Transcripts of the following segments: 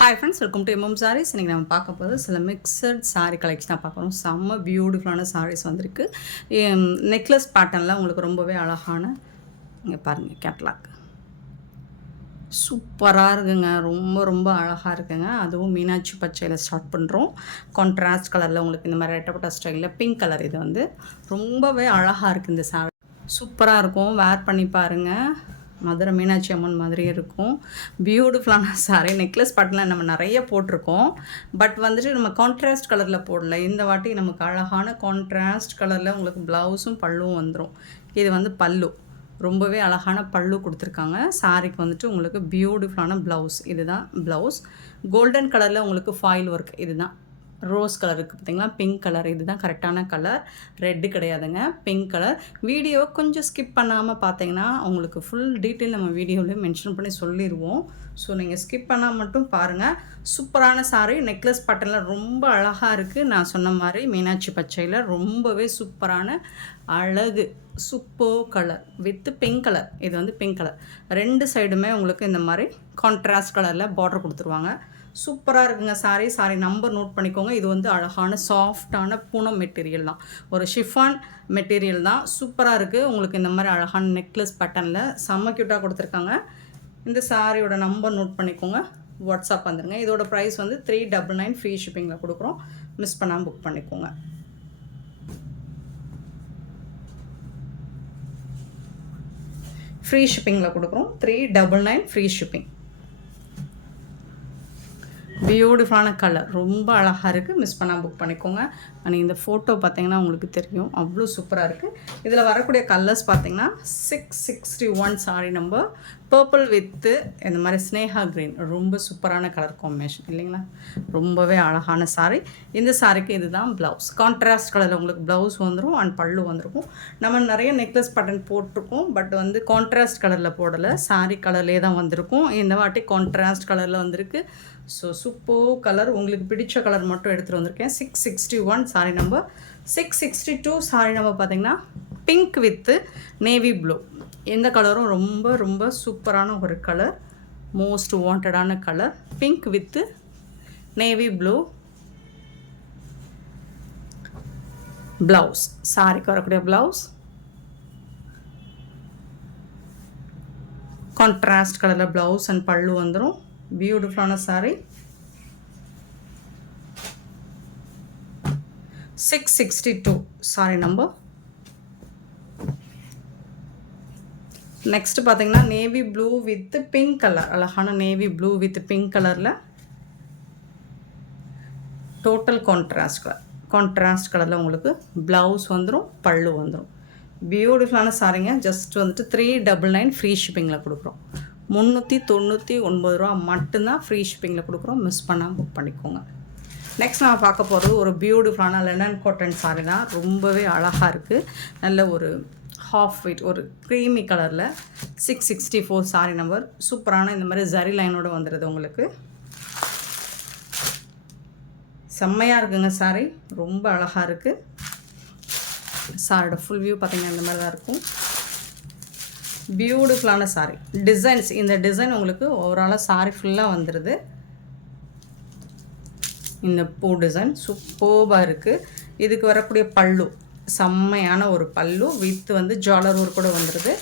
Hi friends, welcome to MM Sarees. இன்றைக்கி நம்ம பார்க்க போகிறது சில மிக்சட் சாரீ கலெக்ஷனாக பார்க்குறோம். செம்ம பியூட்டிஃபுல்லான சாரீஸ் வந்திருக்கு. நெக்லஸ் பேட்டர்னில் உங்களுக்கு ரொம்பவே அழகான இங்கே பாருங்கள் கேட்லாக் சூப்பராக இருக்குங்க. ரொம்ப ரொம்ப அழகாக இருக்குங்க. அதுவும் மீனாட்சி பச்சையில் ஸ்டார்ட் பண்ணுறோம். கான்ட்ராஸ்ட் கலரில் உங்களுக்கு இந்த மாதிரி ரெட்டப்பட்ட ஸ்டைலில் பிங்க் கலர் இது வந்து ரொம்பவே அழகாக இருக்குது. இந்த சாரீ சூப்பராக இருக்கும். வேர் பண்ணி பாருங்கள். மதுரை மீனாட்சி அம்மன் மாதிரியே இருக்கும். பியூட்டிஃபுல்லான சாரீ. நெக்லஸ் பட்டெலாம் நம்ம நிறைய போட்டிருக்கோம். பட் வந்துட்டு நம்ம கான்ட்ராஸ்ட் கலரில் போடல. இந்த வாட்டி நமக்கு அழகான கான்ட்ராஸ்ட் கலரில் உங்களுக்கு ப்ளவுஸும் பல்லுவும் வந்துடும். இது வந்து பல்லு, ரொம்பவே அழகான பல்லு கொடுத்துருக்காங்க. சாரீக்கு வந்துட்டு உங்களுக்கு பியூட்டிஃபுல்லான ப்ளவுஸ். இதுதான் ப்ளவுஸ். கோல்டன் கலரில் உங்களுக்கு ஃபாயில் ஒர்க். இதுதான் ரோஸ் கலர் இருக்குது பார்த்திங்களா, பிங்க் கலர். இதுதான் கரெக்டான கலர், ரெட்டு கிடையாதுங்க, பிங்க் கலர். வீடியோ கொஞ்சம் ஸ்கிப் பண்ணாமல் பார்த்தீங்கன்னா உங்களுக்கு ஃபுல் டீட்டெயில் நம்ம வீடியோவிலே மென்ஷன் பண்ணி சொல்லிடுவோம். ஸோ நீங்கள் ஸ்கிப் பண்ணால் மட்டும் பாருங்கள். சூப்பரான சாரீ. நெக்லஸ் பட்டனில் ரொம்ப அழகாக இருக்குது. நான் சொன்ன மாதிரி மீனாட்சி பச்சையில் ரொம்பவே சூப்பரான அழகு super colour with pink colour. இது வந்து பிங்க் கலர். ரெண்டு சைடுமே உங்களுக்கு இந்த மாதிரி கான்ட்ராஸ்ட் கலரில் பார்டர் கொடுத்துருவாங்க. சூப்பராக இருக்குங்க சாரீ நம்பர் நோட் பண்ணிக்கோங்க. இது வந்து அழகான சாஃப்டான பூனம் மெட்டீரியல் தான், ஒரு ஷிஃபான் மெட்டீரியல் தான். சூப்பராக இருக்குது. உங்களுக்கு இந்த மாதிரி அழகான நெக்லஸ் பேட்டர்னில் செம்ம க்யூட்டாக கொடுத்துருக்காங்க. இந்த சாரியோட நம்பர் நோட் பண்ணிக்கோங்க. வாட்ஸ்அப் வந்துடுங்க. இதோட ப்ரைஸ் வந்து 399 ஃப்ரீ ஷிப்பிங்கில் கொடுக்குறோம். மிஸ் பண்ணாமல் புக் பண்ணிக்கோங்க. ஃப்ரீ ஷிப்பிங்கில் கொடுக்குறோம். 399 ஃப்ரீ ஷிப்பிங். பியூட்டிஃபுல்லான கலர், ரொம்ப அழகாக இருக்குது. மிஸ் பண்ணால் புக் பண்ணிக்கோங்க. ஆனால் இந்த ஃபோட்டோ பார்த்தீங்கன்னா உங்களுக்கு தெரியும், அவ்வளோ சூப்பராக இருக்குது. இதில் வரக்கூடிய கலர்ஸ் பார்த்தீங்கன்னா 661 சாரி நம்பர். பர்பிள் வித்து இந்த மாதிரி ஸ்னேஹா க்ரீன், ரொம்ப சூப்பரான கலர் காம்பினேஷன் இல்லைங்களா? ரொம்பவே அழகான சாரீ. இந்த சாரிக்கு இதுதான் ப்ளவுஸ். கான்ட்ராஸ்ட் கலரில் உங்களுக்கு ப்ளவுஸ் வந்துடும் அண்ட் பல்லு வந்துருக்கும். நம்ம நிறைய நெக்லஸ் பட்டன் போட்டிருக்கோம், பட் வந்து கான்ட்ராஸ்ட் கலரில் போடலை, சாரீ கலர்லேயே தான் வந்திருக்கும். இந்த வாட்டி கான்ட்ராஸ்ட் கலரில் வந்திருக்கு. So super colour. உங்களுக்கு பிடிச்ச கலர் மட்டும் எடுத்துகிட்டு வந்திருக்கேன். 661 சாரீ நம்பர். 662 சாரீ நம்பர் பார்த்தீங்கன்னா பிங்க் வித்து நேவி ப்ளூ. எந்த கலரும் ரொம்ப ரொம்ப சூப்பரான ஒரு கலர், மோஸ்ட் வாண்டடான colour. Pink with navy blue blouse. சாரிக்கு வரக்கூடிய ப்ளவுஸ் கான்ட்ராஸ்ட் கலரில் ப்ளவுஸ் அண்ட் பல்லு வந்துடும். பியூட்டிஃபுல்லான சாரீ. 662 சாரீ நம்பர். நெக்ஸ்ட் பார்த்தீங்கன்னா navy blue with pink colour. அழகான நேவி ப்ளூ வித் பிங்க் கலரில் டோட்டல் கான்ட்ராஸ்ட் கலரில் உங்களுக்கு ப்ளவுஸ் வந்துடும், பல்லு வந்துடும். பியூட்டிஃபுல்லான சாரீங்க. ஜஸ்ட் வந்துட்டு 399 ஃப்ரீ ஷிப்பிங்கில் கொடுக்குறோம். 399 ரூபா மட்டும்தான் ஃப்ரீ ஷிப்பிங்கில் கொடுக்குறோம். மிஸ் பண்ணாமல் புக் பண்ணிக்கோங்க. நெக்ஸ்ட் நான் பார்க்க போகிறது ஒரு பியூட்டிஃபுல்லான லெனன் காட்டன் சாரீ தான். ரொம்பவே அழகாக இருக்குது. நல்ல ஒரு ஹாஃப் ஒயிட், ஒரு க்ரீமி கலரில் 664 சாரீ நம்பர். சூப்பரான இந்த மாதிரி ஜரி லைனோடு வந்துடுது உங்களுக்கு. செம்மையாக இருக்குங்க சாரீ, ரொம்ப அழகாக இருக்குது. சாரியோட ஃபுல் வியூ பார்த்திங்கன்னா இந்த மாதிரி தான் இருக்கும். பியூட்டிஃபுல்லான சாரீ. டிசைன்ஸ், இந்த டிசைன் உங்களுக்கு ஓவராலாக சாரீ ஃபுல்லாக வந்துடுது. இந்த பூ டிசைன் சூப்பராக இருக்குது. இதுக்கு வரக்கூடிய பல்லு செம்மையான ஒரு பல்லு வித் வந்து ஜாலர் ஒர்க் கூட வந்துடுது.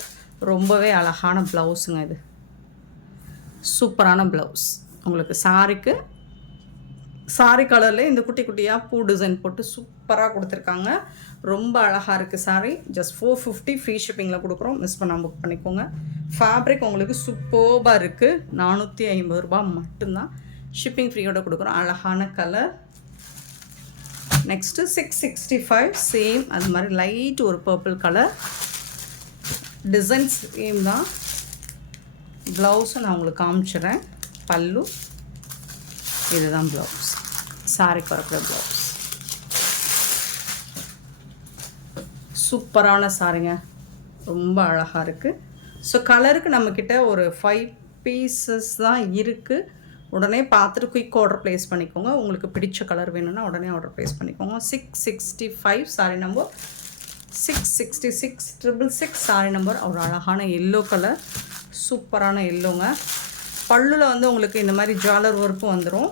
ரொம்பவே அழகான ப்ளவுஸுங்க. இது சூப்பரான ப்ளவுஸ். உங்களுக்கு சாரிக்கு சாரீ கலரில் இந்த குட்டி குட்டியாக பூ டிசைன் போட்டு சூப்பராக கொடுத்துருக்காங்க. ரொம்ப அழகாக இருக்குது சாரீ. ஜஸ்ட் 450 ஃப்ரீ ஷிப்பிங்கில் கொடுக்குறோம். மிஸ் பண்ணாமல் புக் பண்ணிக்கோங்க. ஃபேப்ரிக் உங்களுக்கு சூப்பராக இருக்குது. 450 ரூபா மட்டும்தான் ஷிப்பிங் ஃப்ரீயோட கொடுக்குறோம். அழகான கலர். நெக்ஸ்ட்டு 665 சேம் அது மாதிரி லைட் ஒரு பர்பிள் கலர். டிசைன்ஸ் சேம் தான். ப்ளவுஸும் நான் உங்களுக்கு காமிச்சிடுறேன். பல்லு இதுதான் ப்ளவுஸ். சாரிக்கு வரக்கூடிய ப்ளவுஸ். சூப்பரான சாரிங்க, ரொம்ப அழகாக இருக்குது. ஸோ கலருக்கு நம்மக்கிட்ட ஒரு 5 பீசஸ் தான் இருக்குது. உடனே பார்த்துட்டு குயிக் ஆர்டர் ப்ளேஸ் பண்ணிக்கோங்க. உங்களுக்கு பிடிச்ச கலர் வேணும்னா உடனே ஆர்டர் ப்ளேஸ் பண்ணிக்கோங்க. 665 சாரீ நம்பர். 666 666 சாரீ நம்பர். ஒரு அழகான எல்லோ கலர், சூப்பரான எல்லோங்க. பல்லுல வந்து உங்களுக்கு இந்த மாதிரி ஜாலர் ஒர்க்கும் வந்துடும்.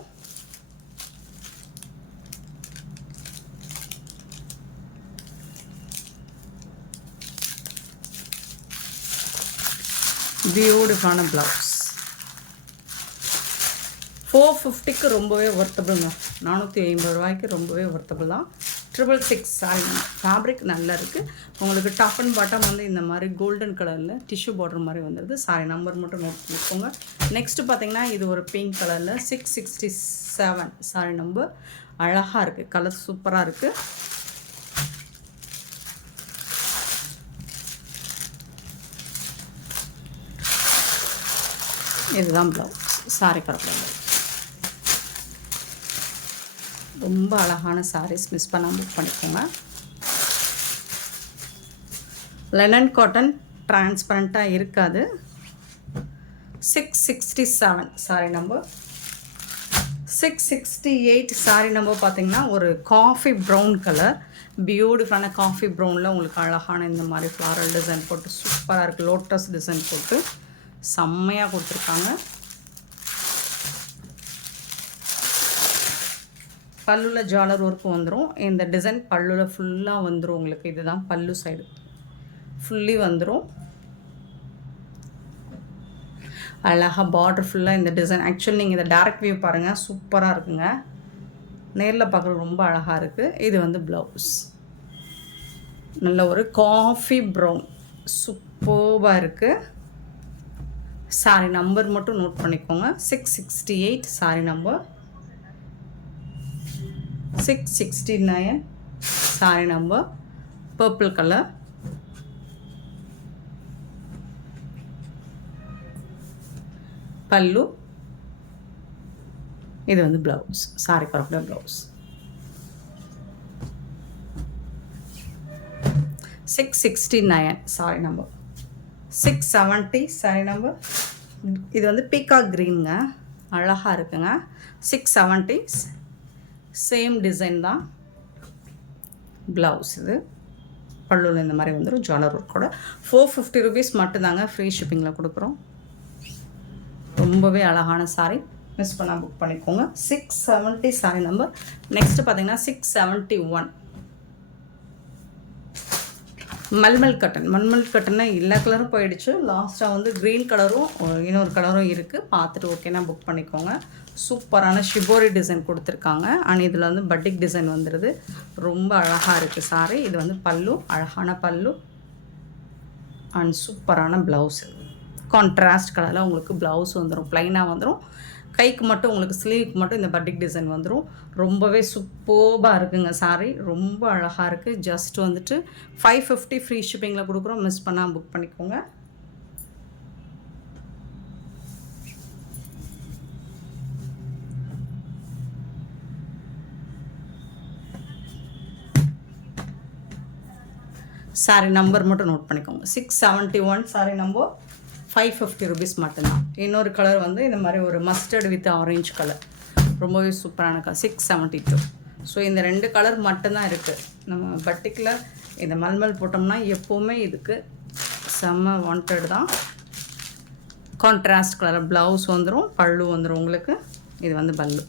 பியூட்டிஃபுல்லான ப்ளவுஸ். 450க்கு ரொம்பவே ஒர்த்தபிளுங்க. 450 ரூபாய்க்கு ரொம்பவே ஒர்த்தபிள் தான். 666 சாரி. ஃபேப்ரிக் நல்லா இருக்குது. உங்களுக்கு டாப் அண்ட் பாட்டம் வந்து இந்த மாதிரி கோல்டன் கலரில் டிஷ்யூ பார்டர் மாதிரி வந்துடுது. சாரி நம்பர் மட்டும் நோட் பண்ணிக்கோங்க. நெக்ஸ்ட்டு பார்த்தீங்கன்னா இது ஒரு பிங்க் கலரில் 667 சாரி நம்பர். அழகாக இருக்குது, கலர் சூப்பராக இருக்குது. இதுதான் ப்ளவுஸ். சாரி கலர் ரொம்ப அழகான சாரீஸ், மிஸ் பண்ணாமல் புக் பண்ணிக்கோங்க. லெனன் காட்டன் டிரான்ஸ்பரண்ட்டாக இருக்காது. 667 சாரி நம்பர். 668 சாரி நம்பர் பார்த்தீங்கன்னா ஒரு காஃபி ப்ரௌன் கலர், பியூட்டிஃபுல்லான காஃபி ப்ரௌனில் உங்களுக்கு அழகான இந்த மாதிரி ஃப்ளாரல் டிசைன் போட்டு சூப்பராக இருக்குது. லோட்டஸ் டிசைன் போட்டு செம்மையாக கொடுத்துருக்காங்க. பல்லுவில் ஜாலர் ஒர்க்கு வந்துடும். இந்த டிசைன் பல்லுவில் ஃபுல்லாக வந்துடும் உங்களுக்கு. இதுதான் பல்லு சைடு ஃபுல்லி வந்துடும். அழகாக பார்டர் ஃபுல்லாக இந்த டிசைன். ஆக்சுவலி நீங்கள் இந்த டேரக்ட் வியூ பாருங்கள், சூப்பராக இருக்குங்க. நேரில் பார்க்குறது ரொம்ப அழகாக இருக்குது. இது வந்து ப்ளவுஸ். நல்ல ஒரு காஃபி ப்ரௌன் சூப்பராக இருக்குது. சாரி நம்பர் மட்டும் நோட் பண்ணிக்கோங்க. 668 sari number. 669 sari number. Purple colour. Pallu. இது வந்து ப்ளவுஸ். சாரி பரப்புல blouse. 669 sari number. 670 sari number. இது வந்து பீகாக் க்ரீனுங்க, அழகாக இருக்குங்க. 670 சேம் டிசைன் தான். ப்ளவுஸ் இது. பல்லுவில் இந்த மாதிரி வந்துடும் ஜாலர் ஒர்க்கோட. 450 rupees மட்டும்தாங்க, ஃப்ரீ ஷிப்பிங்கில் கொடுக்குறோம். ரொம்பவே அழகான சாரி, மிஸ் பண்ணால் புக் பண்ணிக்கோங்க. 670 சாரி நம்பர். நெக்ஸ்ட்டு பார்த்தீங்கன்னா 671 மல்மல் கட்டன். மல்மல் கட்டன்னா எல்லா கலரும் போயிடுச்சு. லாஸ்ட்டாக வந்து க்ரீன் கலரும் இன்னொரு கலரும் இருக்குது. பார்த்துட்டு ஓகேனா புக் பண்ணிக்கோங்க. சூப்பரான ஷிபோரி டிசைன் கொடுத்துருக்காங்க. அண்ட் இதில் வந்து பட்டிக் டிசைன் வந்துடுது. ரொம்ப அழகாக இருக்குது சாரி. இது வந்து பல்லு, அழகான பல்லு அண்ட் சூப்பரான ப்ளவுஸு. கான்ட்ராஸ்ட் கலரில் உங்களுக்கு ப்ளவுஸ் வந்துடும். ப்ளைனாக வந்துடும். கைக்கு மட்டும் உங்களுக்கு ஸ்லீவுக்கு மட்டும் இந்த பட்டிக் டிசைன் வந்துடும். ரொம்பவே சூப்பராக இருக்குங்க சாரி. ரொம்ப அழகாக இருக்குது. ஜஸ்ட் வந்துட்டு 550 ஃப்ரீ ஷிப்பிங்கில் கொடுக்குறோம். மிஸ் பண்ணால் புக் பண்ணிக்கோங்க. சாரி நம்பர் மட்டும் நோட் பண்ணிக்கோங்க. 671 சாரி நம்பர். 550 rupees மட்டும்தான். இன்னொரு கலர் வந்து இந்த மாதிரி ஒரு மஸ்டர்ட் வித் ஆரஞ்சு கலர், ரொம்பவே சூப்பரான கலர். 672. ஸோ இந்த 2 கலர் மட்டும்தான் இருக்குது. நம்ம பர்டிகுலர் இந்த மல்மல் போட்டோம்னா எப்போவுமே இதுக்கு செம்ம வாண்டட் தான். கான்ட்ராஸ்ட் கலர் ப்ளவுஸ் வந்துடும். பல்லு வந்துடும் உங்களுக்கு. இது வந்து பல்லு.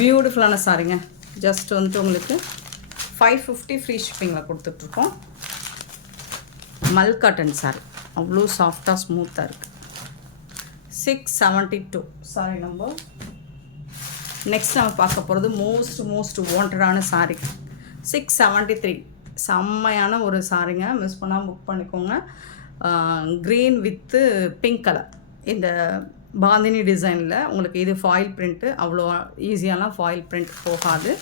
பியூட்டிஃபுல்லான சாரிங்க. ஜஸ்ட் வந்துட்டு உங்களுக்கு 550 ஃப்ரீ ஷிப்பிங்கில் கொடுத்துட்ருக்கோம். மல் காட்டன் சாரி, அவ்வளோ சாஃப்டாக ஸ்மூத்தாக இருக்குது. 672 சாரி நம்பர். நெக்ஸ்ட் நம்ம பார்க்க போகிறது மோஸ்ட் வாண்டடான சாரி. 673 செம்மையான ஒரு சாரிங்க. மிஸ் பண்ணால் புக் பண்ணிக்கோங்க. Green with pink colour. இந்த பாந்தினி டிசைனில் உங்களுக்கு இது ஃபாயில் பிரிண்ட்டு. அவ்வளோ ஈஸியாலாம் ஃபாயில் பிரிண்ட் போகாது.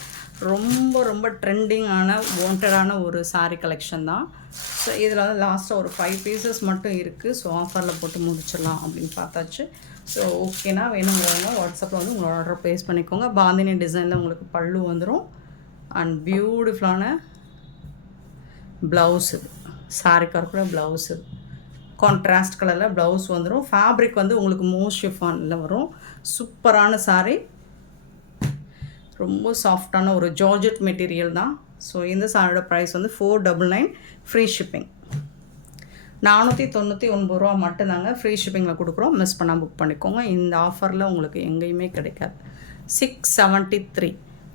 ரொம்ப ட்ரெண்டிங்கான வாண்டடான ஒரு சாரீ கலெக்ஷன் தான். ஸோ இதில் வந்து லாஸ்ட்டாக ஒரு 5 பீசஸ் மட்டும் இருக்குது. ஸோ ஆஃபரில் போட்டு முடிச்சிடலாம் அப்படின்னு பார்த்தாச்சு. ஸோ ஓகேனா வேணுங்கிறவங்க வாட்ஸ்அப்பில் வந்து உங்களோட ஆர்டர் ப்ளேஸ் பண்ணிக்கோங்க. பாந்தினி டிசைனில் உங்களுக்கு பல்லு வந்துடும். அண்ட் பியூட்டிஃபுல்லான ப்ளவுஸு. சாரிக்காக கூட ப்ளவுஸு கான்ட்ராஸ்ட் கலரில் ப்ளவுஸ் வந்துடும். ஃபேப்ரிக் வந்து உங்களுக்கு மோஸ்ட் ஷிஃபானில் வரும். சூப்பரான சாரீ. ரொம்ப சாஃப்டான ஒரு ஜார்ஜெட் மெட்டீரியல் தான். ஸோ இந்த சாரியோட ப்ரைஸ் வந்து 499 ஃப்ரீ ஷிப்பிங். 499 மட்டும்தாங்க ஃப்ரீ ஷிப்பிங்கில் கொடுக்குறோம். மிஸ் பண்ணால் புக் பண்ணிக்கோங்க. இந்த ஆஃபரில் உங்களுக்கு எங்கேயுமே கிடைக்காது. 673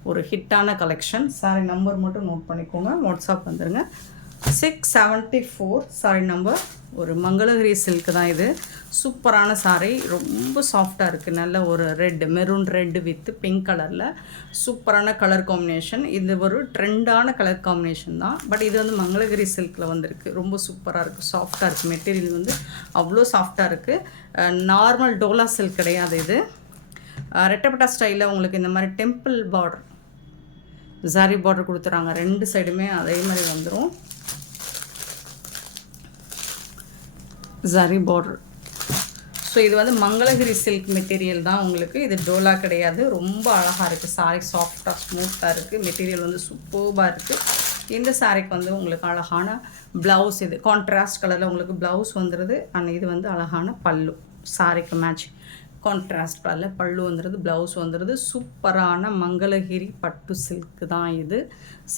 ஒரு ஹிட்டான கலெக்ஷன். சாரி நம்பர் மட்டும் நோட் பண்ணிக்கோங்க. வாட்ஸ்அப் வந்துடுங்க. 674 சாரி நம்பர். ஒரு மங்களகிரி சில்க்கு தான் இது. சூப்பரான சாரி, ரொம்ப சாஃப்டாக இருக்குது. நல்ல ஒரு red, maroon red with pink கலரில் சூப்பரான கலர் காம்பினேஷன். இது ஒரு ட்ரெண்டான கலர் காம்பினேஷன் தான். பட் இது வந்து மங்களகிரி சில்கில் வந்திருக்கு. ரொம்ப சூப்பராக இருக்குது, சாஃப்டாக இருக்குது. மெட்டீரியல் வந்து அவ்வளோ சாஃப்டாக இருக்குது. நார்மல் டோலா சில்க் கிடையாது இது. ரெட்டப்பட்டா ஸ்டைலில் உங்களுக்கு இந்த மாதிரி டெம்பிள் பார்டர், ஜாரி பார்டர் கொடுத்துறாங்க. 2 சைடுமே அதே மாதிரி வந்துடும். ஜரி பார்டர். ஸோ இது வந்து மங்களகிரி சில்க் மெட்டீரியல் தான் உங்களுக்கு. இது டோலா கிடையாது. ரொம்ப அழகாக இருக்குது. சாரி சாஃப்டாக ஸ்மூத்தாக இருக்குது. மெட்டீரியல் வந்து சூப்பராக இருக்குது. இந்த சாரிக்கு வந்து உங்களுக்கு அழகான ப்ளவுஸ், இது கான்ட்ராஸ்ட் கலரில் உங்களுக்கு ப்ளவுஸ் வந்துடுது. அண்ட் இது வந்து அழகான பல்லு, சாரிக்கு மேட்ச் கான்ட்ராஸ்ட் கலரில் பல்லு வந்துடுது, ப்ளவுஸ் வந்துடுது. சூப்பரான மங்களகிரி பட்டு சில்க்கு தான் இது.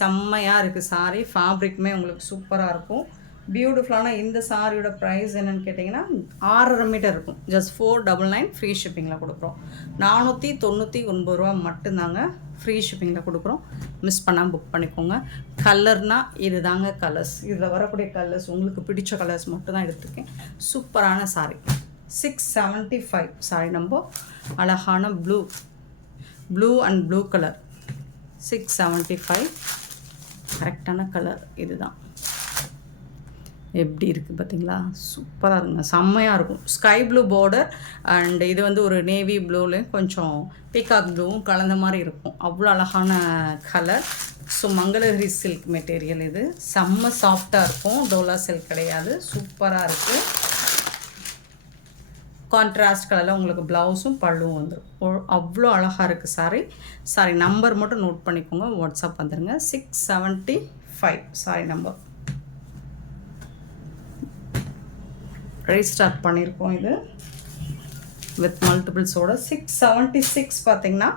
செம்மையாக இருக்குது சாரி. ஃபேப்ரிக்குமே உங்களுக்கு சூப்பராக இருக்கும். பியூட்டிஃபுல்லான இந்த சாரியோட ப்ரைஸ் என்னென்னு கேட்டிங்கன்னா 6.5 மீட்டர் இருக்கும். ஜஸ்ட் 499 ஃப்ரீ ஷிப்பிங்கில் கொடுக்குறோம். 499 மட்டும்தாங்க ஃப்ரீ ஷிப்பிங்கில் கொடுக்குறோம். மிஸ் பண்ணாமல் புக் பண்ணிக்கோங்க. கலர்னால் இது தாங்க கலர்ஸ். இதில் வரக்கூடிய கலர்ஸ் உங்களுக்கு பிடிச்ச கலர்ஸ் மட்டும் தான் எடுத்துருக்கேன். சூப்பரான சாரி. 675 sorry number. அழகான ப்ளூ அண்ட் ப்ளூ கலர். 675 கரெக்டான கலர் இதுதான். எப்படி இருக்குது பார்த்தீங்களா? சூப்பராக இருக்குங்க, செம்மையாக இருக்கும். ஸ்கை ப்ளூ பார்டர் அண்ட் இது வந்து ஒரு நேவி ப்ளூவில் கொஞ்சம் பீகாக் ப்ளூவும் கலந்த மாதிரி இருக்கும். அவ்வளோ அழகான colour. So Mangalagiri silk material இது. செம்ம சாஃப்டாக இருக்கும். டோலா சில்க் கிடையாது. சூப்பராக இருக்குது. கான்ட்ராஸ்ட் கலரில் உங்களுக்கு ப்ளவுஸும் பல்லுவும் வந்துடும். அவ்வளோ அழகாக இருக்குது சாரி நம்பர் மட்டும் நோட் பண்ணிக்கோங்க. வாட்ஸ்அப் வந்துடுங்க. 675 சாரி நம்பர். ரீஸ்டார்ட் பண்ணியிருக்கோம் இது வித் மல்டிபிள்ஸோட. 676 பார்த்திங்கன்னா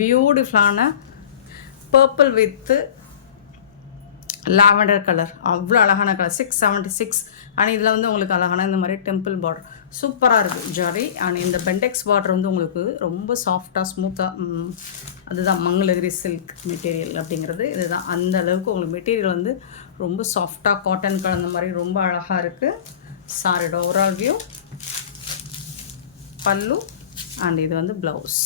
பியூட்டிஃபுல்லான பர்பிள் வித்து லாவெண்டர் கலர். அவ்வளோ அழகான கலர். 676. அண்ட் இதில் வந்து உங்களுக்கு அழகான இந்த மாதிரி டெம்பிள் பார்டர் சூப்பராக இருக்குது ஜரி. அண்ட் இந்த பென்டெக்ஸ் பார்டர் வந்து உங்களுக்கு ரொம்ப சாஃப்டாக ஸ்மூத்தாக, அதுதான் மங்களகிரி சில்க் மெட்டீரியல் அப்படிங்கிறது. இதுதான் அந்த அளவுக்கு உங்களுக்கு மெட்டீரியல் வந்து ரொம்ப சாஃப்டாக காட்டன் கலந்த மாதிரி ரொம்ப அழகாக இருக்குது. சாரியோட ஓவரால் வியூ, பல்லு அண்ட் இது வந்து ப்ளவுஸ்.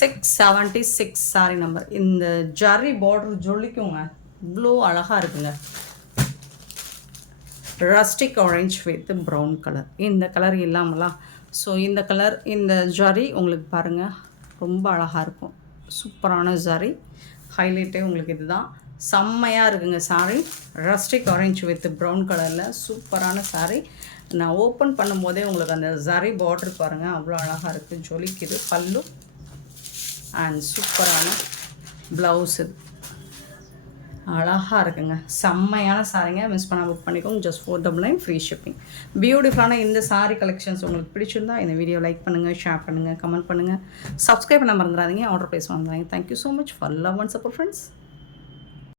$676 sorry number. இந்த ஜரி பார்டர் ஜொலிக்குங்க, இவ்வளோ அழகாக இருக்குங்க. Rustic orange with brown colour. இந்த கலர் இல்லாமலாம். ஸோ இந்த கலர், இந்த ஜரி உங்களுக்கு பாருங்கள் ரொம்ப அழகாக இருக்கும். சூப்பரான ஜரி. ஹைலைட்டே உங்களுக்கு இதுதான். செம்மையாக இருக்குங்க sorry. Rustic orange with brown கலரில் சூப்பரான சாரி. நான் ஓப்பன் பண்ணும்போதே உங்களுக்கு அந்த ஜரி பார்டர் பாருங்கள் அவ்வளோ அழகாக இருக்குது, ஜொலிக்குது. பல்லு அண்ட் சூப்பரான ப்ளவுஸ். இது அழகாக இருக்குங்க, செம்மையான சாரிங்க. மிஸ் பண்ணால் புக் பண்ணிக்கோங்க. Just 499 free shipping. பியூட்டிஃபுல்லான இந்த சாரி கலெக்ஷன்ஸ் உங்களுக்கு பிடிச்சிருந்தா இந்த வீடியோ லைக் பண்ணுங்கள், ஷேர் பண்ணுங்கள், கமெண்ட் பண்ணுங்கள், சப்ஸ்கிரைப் பண்ண மறந்துடாதீங்க. ஆர்டர் ப்ளேஸ் வாங்குறாங்க. Thank you so much for love and support friends.